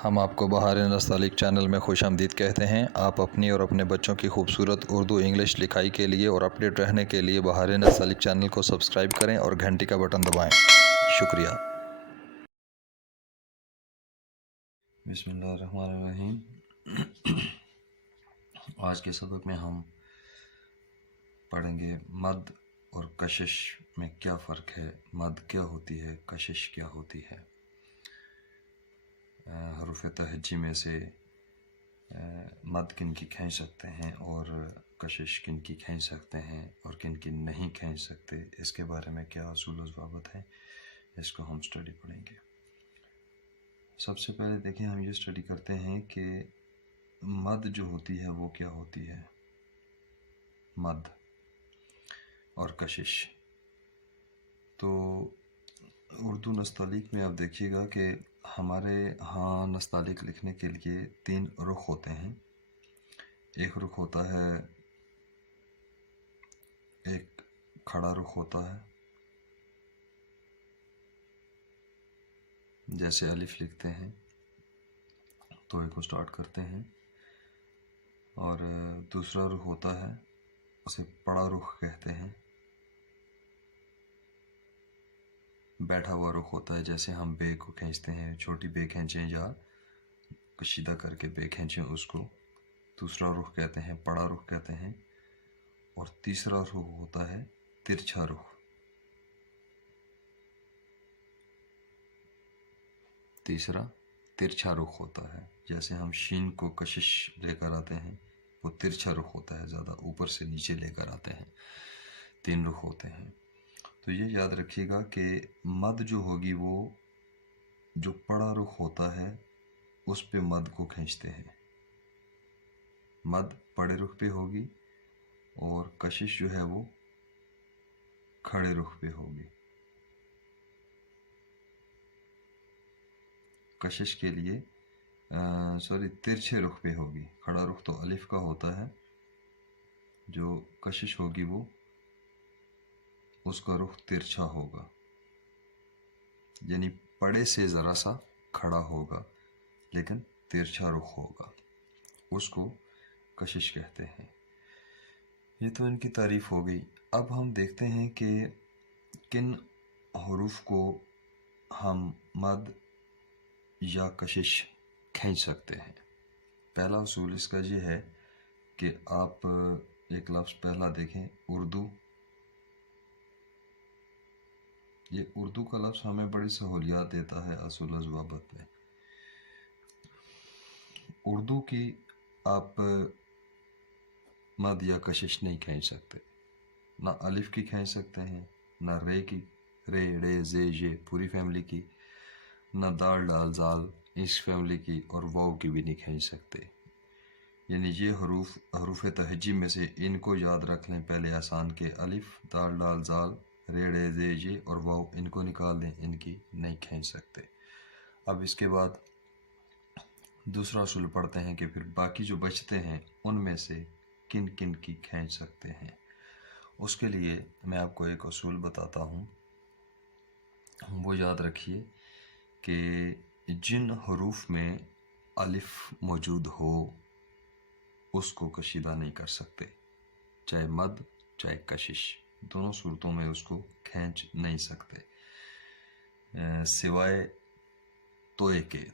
ہم آپ کو بہار نستعلیق چینل میں خوش آمدید کہتے ہیں۔ آپ اپنی اور اپنے بچوں کی خوبصورت اردو انگلش لکھائی کے لیے اور اپڈیٹ رہنے کے لیے بہار نستعلیق چینل کو سبسکرائب کریں اور گھنٹی کا بٹن دبائیں۔ شکریہ۔ بسم اللہ الرحمن الرحیم۔ آج کے سبق میں ہم پڑھیں گے مد اور کشش میں کیا فرق ہے، مد کیا ہوتی ہے، کشش کیا ہوتی ہے۔ حروف تہجی میں سے مد کن کی کھینچ سکتے ہیں اور کشش کن کی کھینچ سکتے ہیں اور کن کی نہیں کھینچ سکتے، اس کے بارے میں کیا اصول و ضوابط ہے، اس کو ہم اسٹڈی پڑھیں گے۔ سب سے پہلے دیکھیں، ہم یہ اسٹڈی کرتے ہیں کہ مد جو ہوتی ہے وہ کیا ہوتی ہے، مد اور کشش۔ تو اردو نستعلیق میں آپ دیکھیے گا کہ ہمارے ہاں نستعلیق لکھنے کے لیے 3 رخ ہوتے ہیں۔ ایک رخ ہوتا ہے، ایک کھڑا رخ ہوتا ہے، جیسے الف لکھتے ہیں تو ایک کو سٹارٹ کرتے ہیں، اور دوسرا رخ ہوتا ہے، اسے پڑا رخ کہتے ہیں، بیٹھا ہوا رخ ہوتا ہے، جیسے ہم بے کو کھینچتے ہیں، چھوٹی بے کھینچیں یا کشیدہ کر کے بے کھینچیں، اس کو دوسرا رخ کہتے ہیں، پڑا رخ کہتے ہیں۔ اور تیسرا رخ ہوتا ہے ترچھا رخ۔ تیسرا ترچھا رخ ہوتا ہے، جیسے ہم شین کو کشش لے کر آتے ہیں، وہ ترچھا رخ ہوتا ہے، زیادہ اوپر سے نیچے لے کر آتے ہیں۔ 3 رخ ہوتے ہیں۔ تو یہ یاد رکھیے گا کہ مد جو ہوگی وہ جو پڑا رخ ہوتا ہے اس پہ مد کو کھینچتے ہیں، مد پڑے رخ پہ ہوگی، اور کشش جو ہے وہ کھڑے رخ پہ ہوگی۔ کشش کے لیے ترچھے رخ پہ ہوگی۔ کھڑا رخ تو الف کا ہوتا ہے، جو کشش ہوگی وہ اس کا رخ ترچھا ہوگا، یعنی پڑے سے ذرا سا کھڑا ہوگا لیکن ترچھا رخ ہوگا، اس کو کشش کہتے ہیں۔ یہ تو ان کی تعریف ہو گئی۔ اب ہم دیکھتے ہیں کہ کن حروف کو ہم مد یا کشش کھینچ سکتے ہیں۔ پہلا اصول اس کا یہ ہے کہ آپ ایک لفظ پہلا دیکھیں، اردو۔ یہ اردو کا لفظ ہمیں بڑی سہولیات دیتا ہے اصول و ضوابط میں۔ اردو کی آپ مد یا کشش نہیں کھینچ سکتے، نہ الف کی کھینچ سکتے ہیں، نہ رے کی، رے رے زے یہ پوری فیملی کی، نہ دال ڈال زال اس فیملی کی، اور واو کی بھی نہیں کھینچ سکتے۔ یعنی یہ حروف تہجی میں سے ان کو یاد رکھ لیں پہلے آسان کے، الف، دال ڈال زال، رے ڑے زے یہ اور واو، ان کو نکال دیں، ان کی نہیں کھینچ سکتے۔ اب اس کے بعد دوسرا اصول پڑھتے ہیں کہ پھر باقی جو بچتے ہیں ان میں سے کن کن کی کھینچ سکتے ہیں۔ اس کے لیے میں آپ کو ایک اصول بتاتا ہوں، وہ یاد رکھیے کہ جن حروف میں الف موجود ہو اس کو کشیدہ نہیں کر سکتے، چاہے مد چاہے کشش، دونوں صورتوں میں اس کو کھینچ نہیں سکتے، سوائے توئے کے۔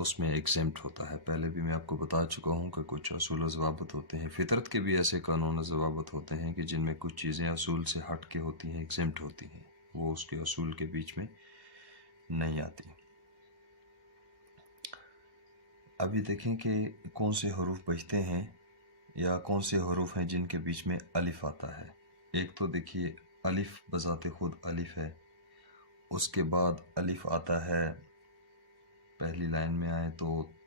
اس میں ایگزمپٹ ہوتا ہے، پہلے بھی میں آپ کو بتا چکا ہوں کہ کچھ اصول و ضوابط ہوتے ہیں، فطرت کے بھی ایسے قانون و ضوابط ہوتے ہیں کہ جن میں کچھ چیزیں اصول سے ہٹ کے ہوتی ہیں، ایگزمپٹ ہوتی ہیں، وہ اس کے اصول کے بیچ میں نہیں آتی۔ ابھی دیکھیں کہ کون سے حروف بچتے ہیں یا کون سے حروف ہیں جن کے بیچ میں الف آتا ہے۔ ایک تو دیکھیے الف بذات خود الف ہے، اس کے بعد الف آتا ہے، پہلی لائن میں آئے تو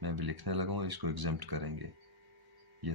میں بھی لکھنے لگا ہوں، اس کو ایگزمپٹ کریں گے، یہ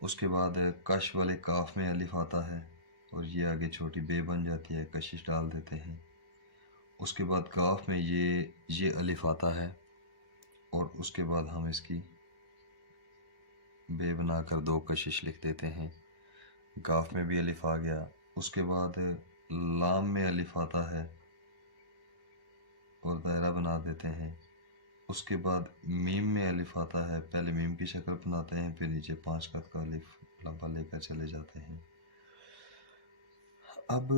اس کے بعد کش والے کاف میں الف آتا ہے اور یہ آگے چھوٹی بے بن جاتی ہے، کشش ڈال دیتے ہیں۔ اس کے بعد کاف میں یہ الف آتا ہے اور اس کے بعد ہم اس کی بے بنا کر 2 کشش لکھ دیتے ہیں، کاف میں بھی الف آ گیا۔ اس کے بعد لام میں الف آتا ہے اور دائرہ بنا دیتے ہیں. اس کے بعد میم میں الف آتا ہے، پہلے میم کی شکل بناتے ہیں، پھر نیچے 5 قط کا الف لمبا لے کر چلے جاتے ہیں. اب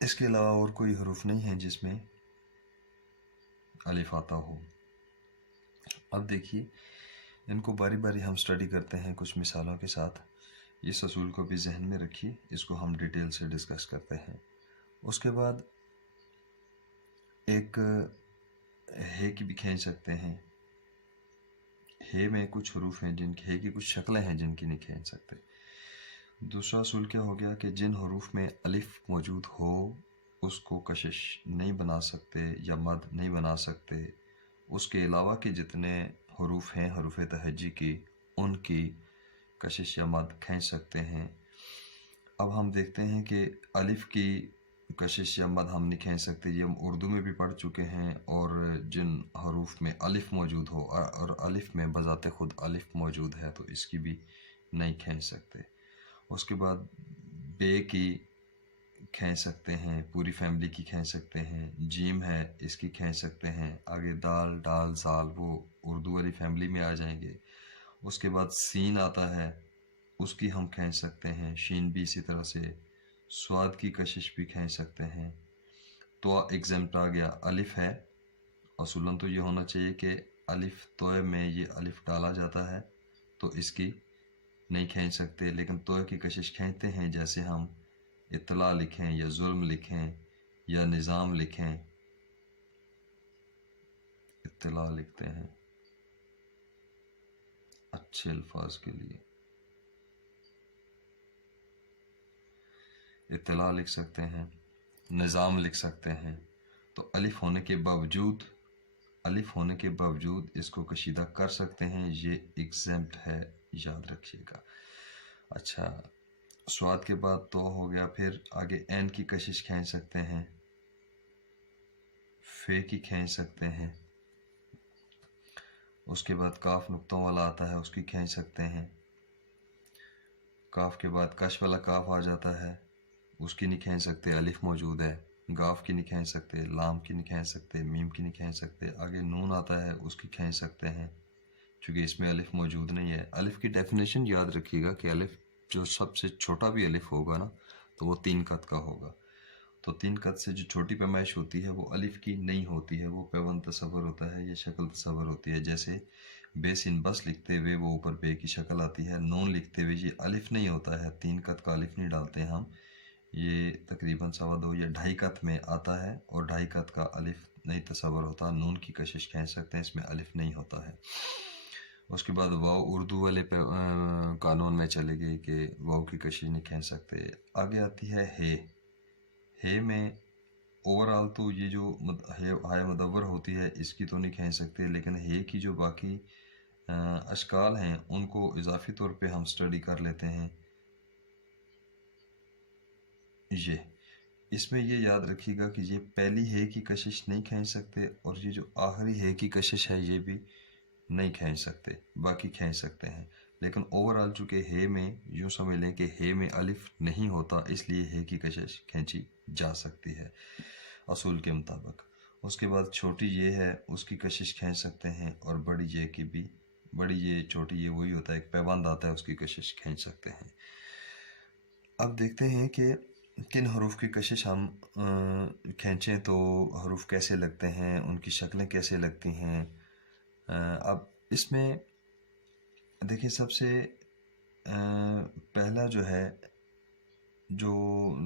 اس کے علاوہ اور کوئی حروف نہیں ہیں جس میں الف آتا ہو. اب دیکھیے ان کو باری باری ہم سٹڈی کرتے ہیں کچھ مثالوں کے ساتھ. اس اصول کو بھی ذہن میں رکھیے، اس کو ہم ڈیٹیل سے ڈسکس کرتے ہیں. اس کے بعد ایک ہے کی بھی کھینچ سکتے ہیں. ہے میں کچھ حروف ہیں جن کی ہے کی کچھ شکلیں ہیں جن کی نہیں کھینچ سکتے. دوسرا اصول کیا ہو گیا کہ جن حروف میں الف موجود ہو اس کو کشش نہیں بنا سکتے یا مد نہیں بنا سکتے. اس کے علاوہ کے جتنے حروف ہیں حروف تہجی کی، ان کی کشش یا مد کھینچ سکتے ہیں. اب ہم دیکھتے ہیں کہ الف کی کشش یا مد ہم نہیں کھینچ سکتے، یہ ہم اردو میں بھی پڑھ چکے ہیں. اور جن حروف میں الف موجود ہو اور الف میں بذات خود الف موجود ہے تو اس کی بھی نہیں کھینچ سکتے. اس کے بعد بے کی کھینچ سکتے ہیں، پوری فیملی کی کھینچ سکتے ہیں. جیم ہے اس کی کھینچ سکتے ہیں. آگے دال، ڈال، زال وہ اردو والی فیملی میں آ جائیں گے. اس کے بعد سین آتا ہے، اس کی ہم کھینچ سکتے ہیں. شین بھی اسی طرح سے. سواد کی کشش بھی کھینچ سکتے ہیں. تو ایگزامپل آ گیا. الف ہے، اصولاً تو یہ ہونا چاہیے کہ الف توئے میں یہ الف ڈالا جاتا ہے تو اس کی نہیں کھینچ سکتے، لیکن توئے کی کشش کھینچتے ہیں. جیسے ہم اطلاع لکھیں یا ظلم لکھیں یا نظام لکھیں. اطلاع لکھتے ہیں اچھے الفاظ کے لیے، اطلاع لکھ سکتے ہیں، نظام لکھ سکتے ہیں. تو الف ہونے کے باوجود اس کو کشیدہ کر سکتے ہیں. یہ ایگزامپٹ ہے، یاد رکھیے گا. اچھا، سواد کے بعد تو ہو گیا. پھر آگے این کی کشش کھینچ سکتے ہیں، فے کی کھینچ سکتے ہیں. اس کے بعد کاف نقطوں والا آتا ہے، اس کی کھینچ سکتے ہیں. کاف کے بعد کش والا کاف آ جاتا ہے، اس کی نہیں کھینچ سکتے، الف موجود ہے. گاف کی نہیں کھینچ سکتے، لام کی نہیں کھینچ سکتے، میم کی نہیں کھینچ سکتے. آگے نون آتا ہے، اس کی کھینچ سکتے ہیں چونکہ اس میں الف موجود نہیں ہے. الف کی ڈیفینیشن یاد رکھیے گا کہ الف جو سب سے چھوٹا بھی الف ہوگا نا تو وہ 3 قط کا ہوگا. تو 3 قط سے جو چھوٹی پیمائش ہوتی ہے وہ الف کی نہیں ہوتی ہے، وہ پیوند تصور ہوتا ہے، یہ شکل تصور ہوتی ہے. جیسے بے سین بس لکھتے ہوئے وہ اوپر بے کی شکل آتی ہے. نون لکھتے ہوئے یہ الف نہیں ہوتا ہے، 3 قط کا الف نہیں ڈالتے ہم. یہ تقریباً 2.25 یا 2.5 قط میں آتا ہے اور 2.5 قط کا الف نہیں تصور ہوتا. نون کی کشش کھینچ سکتے ہیں، اس میں الف نہیں ہوتا ہے. اس کے بعد واو اردو والے قانون میں چلے گئے کہ واو کی کشش نہیں کھینچ سکتے. آگے آتی ہے ہے میں اوورال تو یہ جو ہائے مدور ہوتی ہے اس کی تو نہیں کھینچ سکتے، لیکن ہے کی جو باقی اشکال ہیں ان کو اضافی طور پہ ہم سٹڈی کر لیتے ہیں. یہ اس میں یہ یاد رکھیے گا کہ یہ پہلی ہے کی کشش نہیں کھینچ سکتے اور یہ جو آخری ہے کی کشش ہے یہ بھی نہیں کھینچ سکتے، باقی کھینچ سکتے ہیں. لیکن اوورال چونکہ ہے میں یوں سمجھ لیں کہ ہے میں الف نہیں ہوتا، اس لیے ہے کی کشش کھینچی جا سکتی ہے اصول کے مطابق. اس کے بعد چھوٹی یہ ہے، اس کی کشش کھینچ سکتے ہیں. اور بڑی یہ کی بھی، بڑی یہ چھوٹی یہ وہی ہوتا ہے، ایک پیبند آتا ہے، اس کی کشش کھینچ سکتے ہیں. اب دیکھتے ہیں کہ کن حروف کی کشش ہم کھینچیں تو حروف کیسے لگتے ہیں، ان کی شکلیں کیسے لگتی ہیں. اب اس میں دیکھیں سب سے پہلا جو ہے جو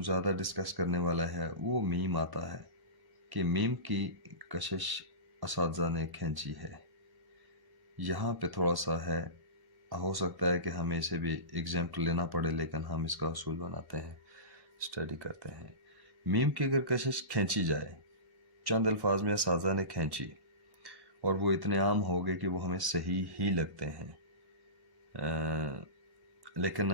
زیادہ ڈسکس کرنے والا ہے وہ میم آتا ہے کہ میم کی کشش اساتذہ نے کھینچی ہے. یہاں پہ تھوڑا سا ہے، ہو سکتا ہے کہ ہمیں اسے بھی ایگزامپل لینا پڑے، لیکن ہم اس کا اصول بناتے ہیں، سٹڈی کرتے ہیں. میم کی اگر کشش کھینچی جائے، چند الفاظ میں اساتذہ نے کھینچی اور وہ اتنے عام ہو گئے کہ وہ ہمیں صحیح ہی لگتے ہیں. لیکن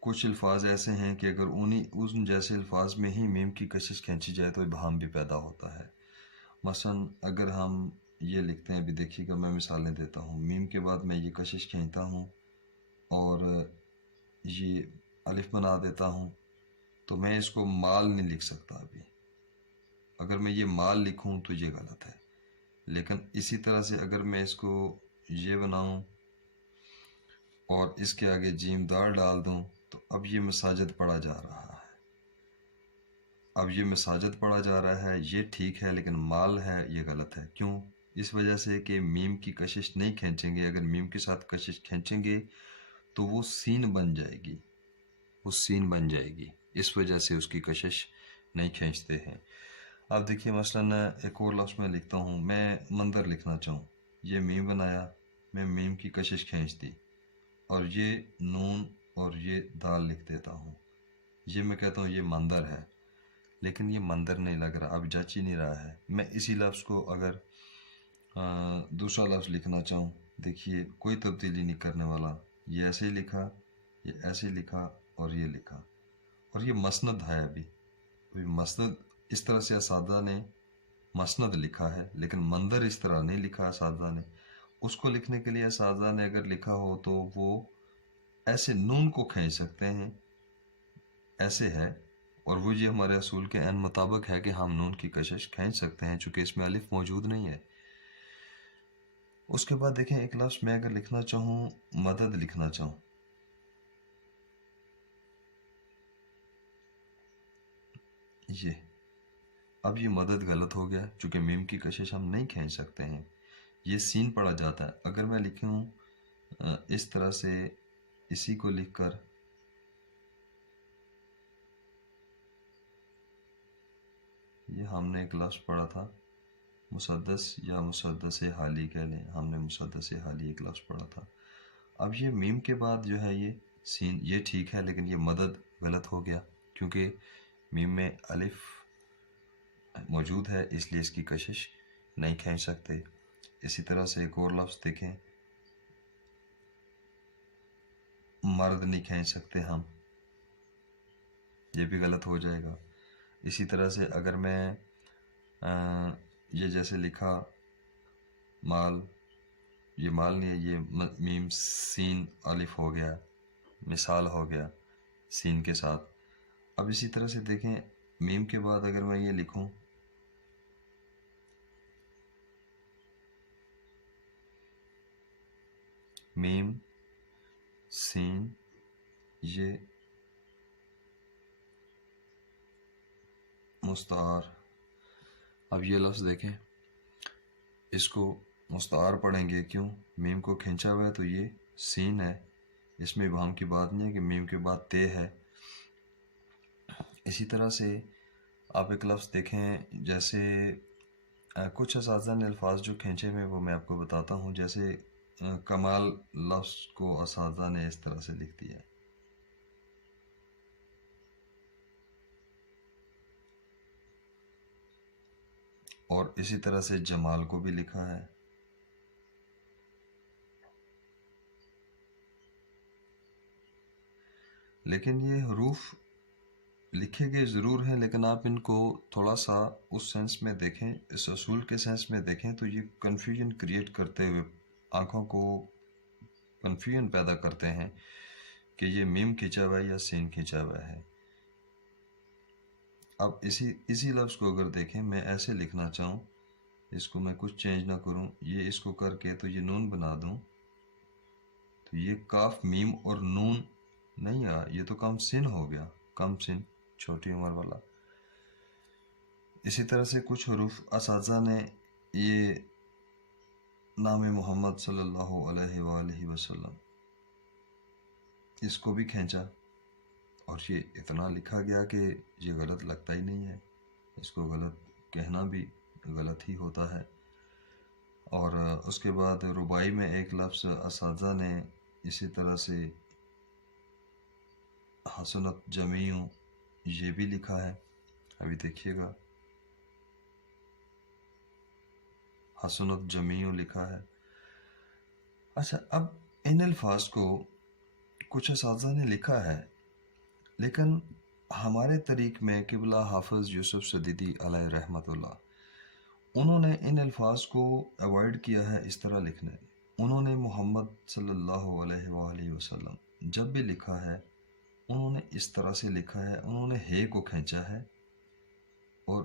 کچھ الفاظ ایسے ہیں کہ اگر ان جیسے الفاظ میں ہی میم کی کشش کھینچی جائے تو ابہام بھی پیدا ہوتا ہے. مثلا اگر ہم یہ لکھتے ہیں، بھی دیکھیے گا میں مثالیں دیتا ہوں. میم کے بعد میں یہ کشش کھینچتا ہوں اور یہ الف بنا دیتا ہوں تو میں اس کو مال نہیں لکھ سکتا ابھی. اگر میں یہ مال لکھوں تو یہ غلط ہے، لیکن اسی طرح سے اگر میں اس کو یہ بناؤں اور اس کے آگے جیم دار ڈال دوں تو اب یہ مساجد پڑھا جا رہا ہے، اب یہ مساجد پڑھا جا رہا ہے، یہ ٹھیک ہے، لیکن مال ہے یہ غلط ہے۔ کیوں؟ اس وجہ سے کہ میم کی کشش نہیں کھینچیں گے، اگر میم کے ساتھ کشش کھینچیں گے تو وہ سین بن جائے گی، وہ سین بن جائے گی، اس وجہ سے اس کی کشش نہیں کھینچتے ہیں۔ اب دیکھیے مثلاً ایک اور لفظ میں لکھتا ہوں، میں مندر لکھنا چاہوں، یہ میم بنایا، میں میم کی کشش کھینچ دی اور یہ نون اور یہ دال لکھ دیتا ہوں، یہ میں کہتا ہوں یہ مندر ہے، لیکن یہ مندر نہیں لگ رہا، اب جچ ہی نہیں رہا ہے۔ میں اسی لفظ کو اگر دوسرا لفظ لکھنا چاہوں، دیکھیے کوئی تبدیلی نہیں کرنے والا، یہ ایسے ہی لکھا، یہ ایسے ہی لکھا اور یہ لکھا، اور یہ مسند ہے۔ ابھی مسند اس طرح سے اساتذہ نے مسند لکھا ہے، لیکن مندر اس طرح نہیں لکھا اساتذہ نے۔ اس کو لکھنے کے لیے اساتذہ نے اگر لکھا ہو تو وہ ایسے نون کو کھینچ سکتے ہیں، ایسے ہے، اور وہ یہ ہمارے اصول کے عین مطابق ہے کہ ہم نون کی کشش کھینچ سکتے ہیں چونکہ اس میں الف موجود نہیں ہے۔ اس کے بعد دیکھیں ایک لفظ میں اگر لکھنا چاہوں، مدد لکھنا چاہوں، یہ اب یہ مدد غلط ہو گیا چونکہ میم کی کشش ہم نہیں کھینچ سکتے ہیں، یہ سین پڑا جاتا ہے۔ اگر میں لکھوں اس طرح سے، اسی کو لکھ کر یہ ہم نے ایک لفظ پڑھا تھا مسدس یا مسدس حالی کہہ لیں، ہم نے مسدس حالی ایک لفظ پڑھا تھا۔ اب یہ میم کے بعد جو ہے یہ سین، یہ ٹھیک ہے، لیکن یہ مدد غلط ہو گیا کیونکہ میم میں الف موجود ہے، اس لیے اس کی کشش نہیں کھینچ سکتے۔ اسی طرح سے ایک اور لفظ دیکھیں، مرد نہیں کھینچ سکتے ہم، یہ بھی غلط ہو جائے گا۔ اسی طرح سے اگر میں یہ جیسے لکھا مال، یہ مال نہیں ہے، یہ میم سین الف ہو گیا، مثال ہو گیا سین کے ساتھ۔ اب اسی طرح سے دیکھیں میم کے بعد اگر میں یہ لکھوں میم سین، یہ مستعار، اب یہ لفظ دیکھیں، اس کو مستعار پڑھیں گے، کیوں؟ میم کو کھینچا ہوا ہے تو یہ سین ہے، اس میں ابہام کی بات نہیں ہے کہ میم کے بعد تے ہے۔ اسی طرح سے آپ ایک لفظ دیکھیں، جیسے کچھ اساتذہ نے الفاظ جو کھینچے ہوئے وہ میں آپ کو بتاتا ہوں، جیسے کمال لفظ کو اساتذہ نے اس طرح سے لکھ دیا ہے، اور اسی طرح سے جمال کو بھی لکھا ہے۔ لیکن یہ حروف لکھے گئے ضرور ہیں، لیکن آپ ان کو تھوڑا سا اس سینس میں دیکھیں، اس اصول کے سینس میں دیکھیں تو یہ کنفیوژن کریٹ کرتے ہوئے آنکھوں کو کنفیوژن پیدا کرتے ہیں کہ یہ میم کھینچا ہوا ہے یا سین کھینچا ہوا ہے۔ اب اسی لفظ کو اگر دیکھیں، میں ایسے لکھنا چاہوں، اس کو میں کچھ چینج نہ کروں، یہ اس کو کر کے تو یہ نون بنا دوں، تو یہ کاف میم اور نون نہیں آ، یہ تو کم سن ہو گیا، کم سن، چھوٹی عمر والا۔ اسی طرح سے کچھ حروف اساتذہ نے یہ نام محمد صلی اللہ علیہ وآلہ وسلم، اس کو بھی کھینچا، اور یہ اتنا لکھا گیا کہ یہ غلط لگتا ہی نہیں ہے، اس کو غلط کہنا بھی غلط ہی ہوتا ہے۔ اور اس کے بعد ربائی میں ایک لفظ اساتذہ نے اسی طرح سے حسنت جمیع، یہ بھی لکھا ہے، ابھی دیکھیے گا، حسنت جمیع لکھا ہے۔ اچھا، اب ان الفاظ کو کچھ اساتذہ نے لکھا ہے، لیکن ہمارے طریق میں قبلہ حافظ یوسف سدیدی علیہ رحمۃ اللہ، انہوں نے ان الفاظ کو ایوائڈ کیا ہے اس طرح لکھنے۔ انہوں نے محمد صلی اللہ علیہ وآلہ وسلم جب بھی لکھا ہے، انہوں نے اس طرح سے لکھا ہے، انہوں نے ہے کو کھینچا ہے اور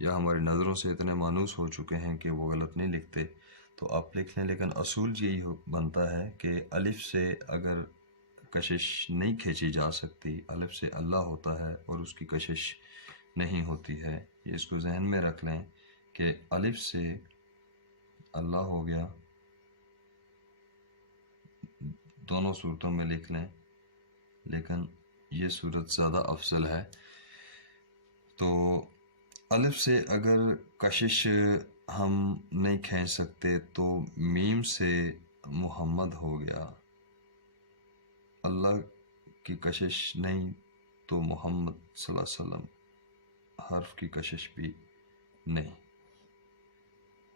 یا ہماری نظروں سے اتنے مانوس ہو چکے ہیں کہ وہ غلط نہیں لکھتے، تو آپ لکھ لیں. لیکن اصول یہی بنتا ہے کہ الف سے اگر کشش نہیں کھینچی جا سکتی، الف سے اللہ ہوتا ہے اور اس کی کشش نہیں ہوتی ہے. یہ اس کو ذہن میں رکھ لیں کہ الف سے اللہ ہو گیا، دونوں صورتوں میں لکھ لیں، لیکن یہ صورت زیادہ افضل ہے. تو الف سے اگر کشش ہم نہیں کھینچ سکتے تو میم سے محمد ہو گیا. اللہ کی کشش نہیں تو محمد صلی اللہ علیہ وسلم حرف کی کشش بھی نہیں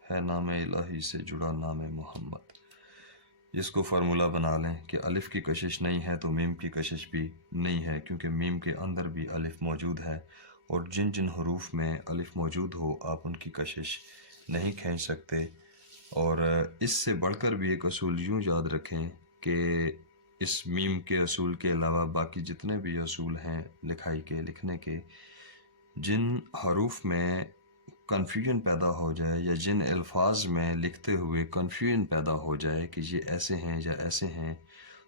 ہے. نام الہی سے جڑا نام محمد. اس کو فارمولہ بنا لیں کہ الف کی کشش نہیں ہے تو میم کی کشش بھی نہیں ہے، کیونکہ میم کے اندر بھی الف موجود ہے، اور جن جن حروف میں الف موجود ہو آپ ان کی کشش نہیں کھینچ سکتے. اور اس سے بڑھ کر بھی ایک اصول یوں یاد رکھیں کہ اس میم کے اصول کے علاوہ باقی جتنے بھی اصول ہیں لکھائی کے، لکھنے کے، جن حروف میں کنفیوژن پیدا ہو جائے یا جن الفاظ میں لکھتے ہوئے کنفیوژن پیدا ہو جائے کہ یہ ایسے ہیں یا ایسے ہیں،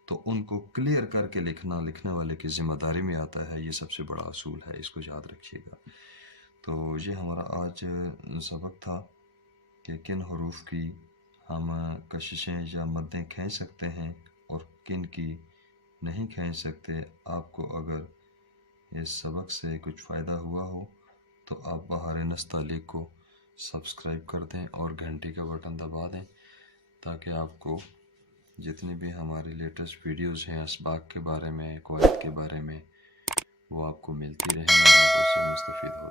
تو ان کو کلیئر کر کے لکھنا لکھنے والے کی ذمہ داری میں آتا ہے. یہ سب سے بڑا اصول ہے، اس کو یاد رکھیے گا. تو یہ ہمارا آج سبق تھا کہ کن حروف کی ہم کششیں یا مدیں کھینچ سکتے ہیں اور کن کی نہیں کھینچ سکتے. آپ کو اگر اس سبق سے کچھ فائدہ ہوا ہو تو آپ بہار نستعلیق کو سبسکرائب کر دیں اور گھنٹی کا بٹن دبا دیں، تاکہ آپ کو جتنی بھی ہماری لیٹسٹ ویڈیوز ہیں اسباق کے بارے میں، قواعد کے بارے میں، وہ آپ کو ملتی رہیں اور آپ اس سے مستفید ہو.